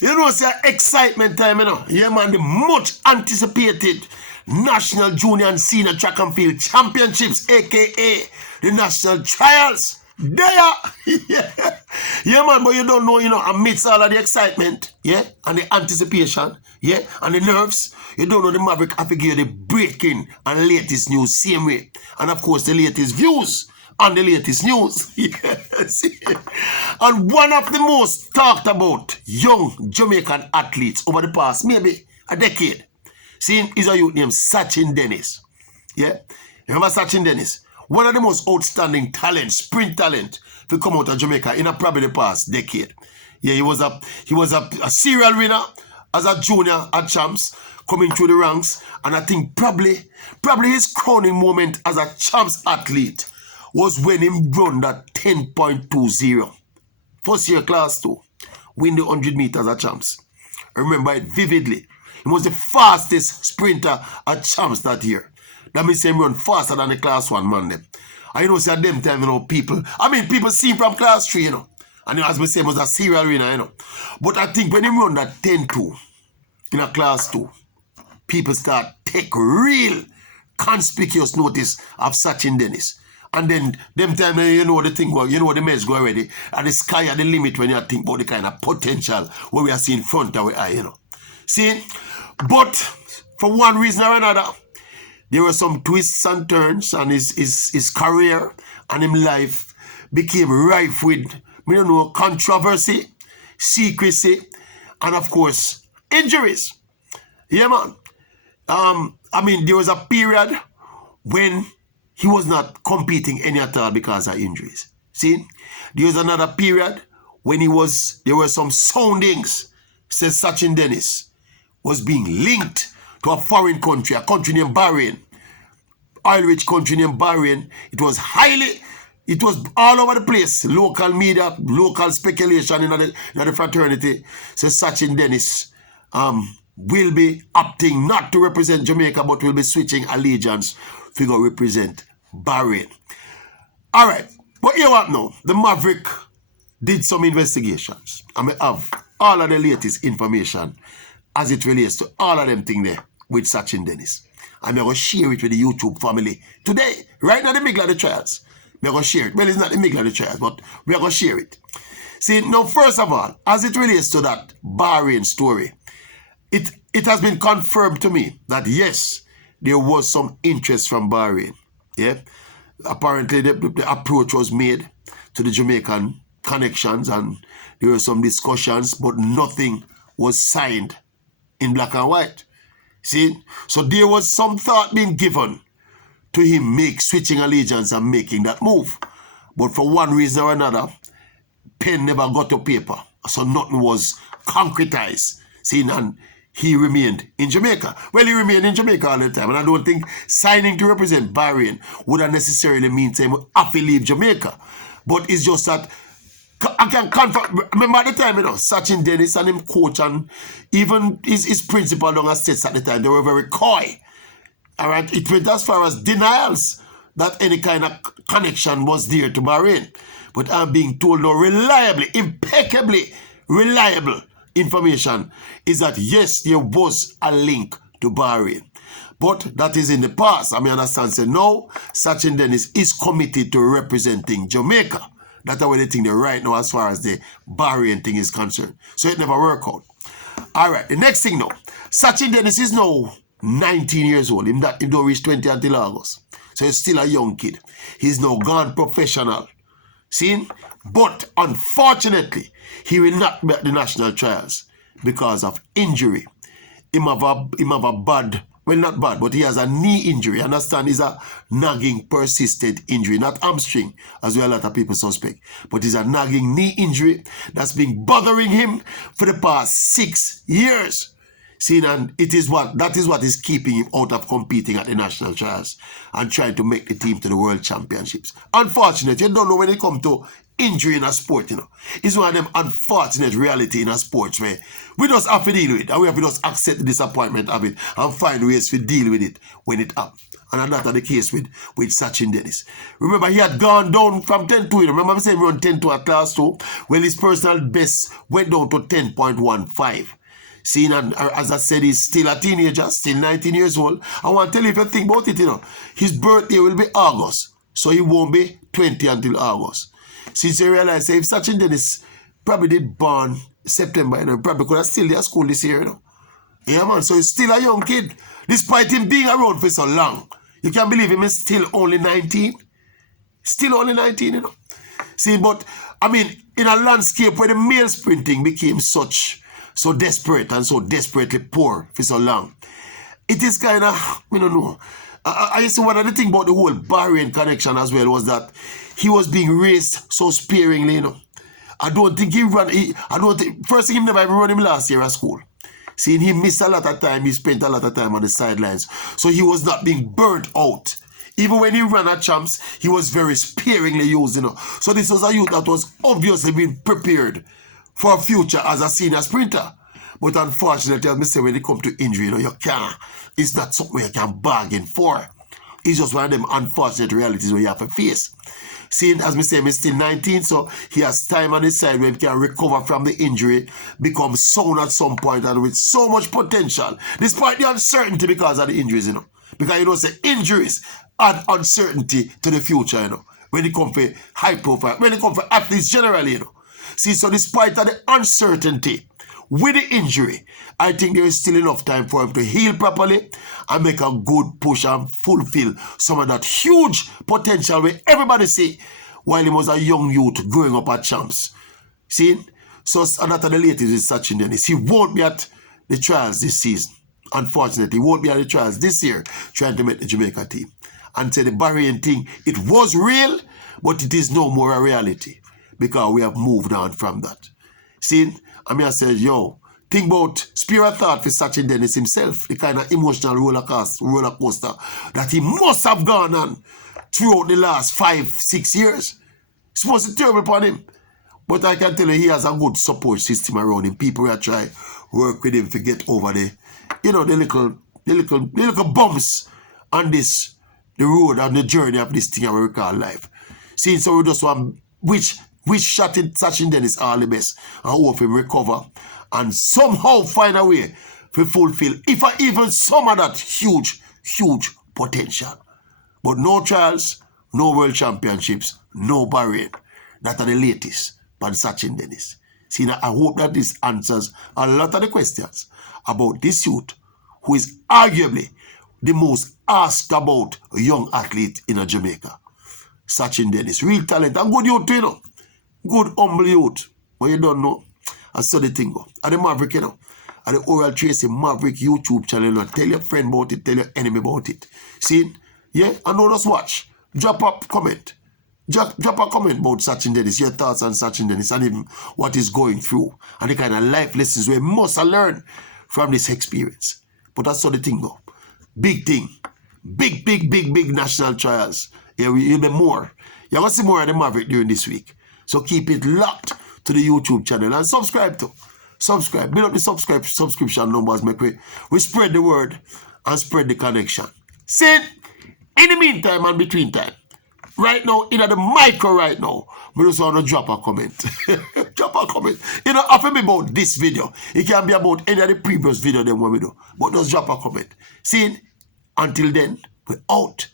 You know, it's excitement time, you know. Yeah, man, the much anticipated National Junior and Senior Track and Field Championships, aka the National Trials. There, yeah. Yeah, man, but you don't know, you know, amidst all of the excitement, yeah, and the anticipation, yeah, and the nerves, you don't know the Maverick have to give you the breaking and latest news same way. And of course, the latest views and the latest news. Yes. And one of the most talked about young Jamaican athletes over the past, maybe a decade, see, is a youth named Sachin Dennis. Yeah, remember Sachin Dennis? One of the most outstanding talents, sprint talent, to come out of Jamaica in probably the past decade. Yeah, he was a serial winner as a junior at champs, coming through the ranks, and I think probably his crowning moment as a champs athlete was when he run that 10.20. First year class 2, win the 100 meters at champs. I remember it vividly. He was the fastest sprinter at champs that year. That means him run faster than the class 1 man them. And you know, see at them time, you know, people see him from class 3, you know. And as we say, he was a serial winner, you know. But I think when he run that 10.2 in a class 2, people start take real conspicuous notice of Sachin Dennis. And then them time, you know the thing, you know the mess go already. And the sky at the limit when you think about the kind of potential what we are seeing in front of our eye, you know. See? But for one reason or another, there were some twists and turns, and his career and his life became rife with, controversy, secrecy, and of course, injuries. Yeah, man. There was a period when he was not competing any at all because of injuries. See, there was another period when there were some soundings, says Sachin Dennis, was being linked to a foreign country, a country named Bahrain, oil-rich country named Bahrain. It was all over the place. Local media, local speculation in the fraternity says Sachin Dennis will be opting not to represent Jamaica, but will be switching allegiance to go represent Bahrain. All right, but here what now? The Maverick did some investigations. I have all of the latest information as it relates to all of them things there with Sachin Dennis. I'm going to share it with the YouTube family today, right now the middle of the trials. We're going to share it. Well, it's not the middle of the trials, but we're going to share it. See, now, first of all, as it relates to that Bahrain story, it has been confirmed to me that, yes, there was some interest from Bahrain. Yeah? Apparently, the approach was made to the Jamaican connections, and there were some discussions, but nothing was signed in black and white. See? So there was some thought being given to him switching allegiance and making that move. But for one reason or another, pen never got to paper. So nothing was concretized. See? And he remained in Jamaica. Well, he remained in Jamaica all the time. And I don't think signing to represent Bahrain would have necessarily mean him have to leave Jamaica. But it's just that I can confirm. Remember at the time, Sachin Dennis and him coach and even his principal down at States at the time, they were very coy. All right, it went as far as denials that any kind of connection was there to Bahrain. But I'm being told now reliably, impeccably reliable information is that yes, there was a link to Bahrain. But that is in the past. I understand, say no, Sachin Dennis is committed to representing Jamaica. That's the way they think they're right now as far as the Bahrain thing is concerned. So it never worked out. All right, the next thing now. Sachin Dennis is now 19 years old. He don't reach 20 until August. So he's still a young kid. He's now gone professional. See? But unfortunately, he will not be at the national trials because of injury. Him have a bad, well, not bad, but he has a knee injury. Understand? It's a nagging, persistent injury, not hamstring, as well a lot of people suspect. But it's a nagging knee injury that's been bothering him for the past 6 years. See, and that is what is keeping him out of competing at the national trials and trying to make the team to the world championships. Unfortunately, you don't know when it comes to injury in a sport, It's one of them unfortunate reality in a sport where we just have to deal with it, and we have to just accept the disappointment of it and find ways to deal with it when it happens. And that's the case with Sachin Dennis. Remember, he had gone down from 10-2. Remember I saying we run 10-2 at class 2? Well, his personal best went down to 10.15. Seeing, and as I said, he's still a teenager, still 19 years old. I want to tell you, if you think about it, his birthday will be August. So he won't be 20 until August. Since you realize, if Sachin Dennis probably did born September, probably could have still at school this year, Yeah, man, so he's still a young kid. Despite him being around for so long. You can't believe him is still only 19. Still only 19, See, but, I mean, in a landscape where the male sprinting became so desperate and so desperately poor for so long, it is kind of, I don't know. I used to one of the things about the whole Bahrain connection as well was that he was being raced so sparingly, I don't think first thing, he never even run him last year at school. Seeing he missed a lot of time, he spent a lot of time on the sidelines. So he was not being burnt out. Even when he ran at champs, he was very sparingly used, So this was a youth that was obviously being prepared for a future as a senior sprinter. But unfortunately, as I say, when it comes to injury, you can't. It's not something you can bargain for. It's just one of them unfortunate realities where you have to face. Seeing, as we say, he's still 19, so he has time on his side where he can recover from the injury, become sound at some point, and with so much potential, despite the uncertainty because of the injuries, Because, say injuries add uncertainty to the future, when it comes to high profile, when it comes to athletes generally, See, so despite of the uncertainty with the injury, I think there is still enough time for him to heal properly and make a good push and fulfill some of that huge potential where everybody see while he was a young youth growing up at champs. See? So another the latest is Sachin Dennis. He won't be at the trials this season. Unfortunately, he won't be at the trials this year trying to make the Jamaica team. And say the Bahrain thing, it was real, but it is no more a reality because we have moved on from that. See? I said, think about spare a thought for Sachin Dennis himself, the kind of emotional roller coaster that he must have gone on throughout the last 5-6 years. It's supposed to be terrible upon him. But I can tell you, he has a good support system around him. People that try work with him to get over the little bumps on the road and the journey of this thing we call life. See, so we just want which shot in Sachin Dennis all the best and hope him recover and somehow find a way to fulfill even some of that huge potential. But no trials, no world championships, no Bahrain. That are the latest by Sachin Dennis. See, now I hope that this answers a lot of the questions about this youth who is arguably the most asked about young athlete in Jamaica. Sachin Dennis, real talent and good youth too, Good, humble youth. But you don't know. I saw the thing go. At the Maverick, At the Oral Tracy Maverick YouTube channel, tell your friend about it, tell your enemy about it. See? Yeah? And now just watch. Drop a comment. Drop a comment about Sachin Dennis, your thoughts on Sachin Dennis and even what he's going through. And the kind of life lessons we must learn from this experience. But that's how the thing go. Big thing. Big national trials. Yeah, you'll be more. You're going to see more of the Maverick during this week. So keep it locked to the YouTube channel and subscribe to. Subscribe. Build up the subscription numbers. Make we spread the word and spread the connection. See, in the meantime and between time, right now, in the micro right now, we just want to drop a comment. Drop a comment. After me about this video. It can be about any of the previous video that we do. But just drop a comment. See, until then, we're out.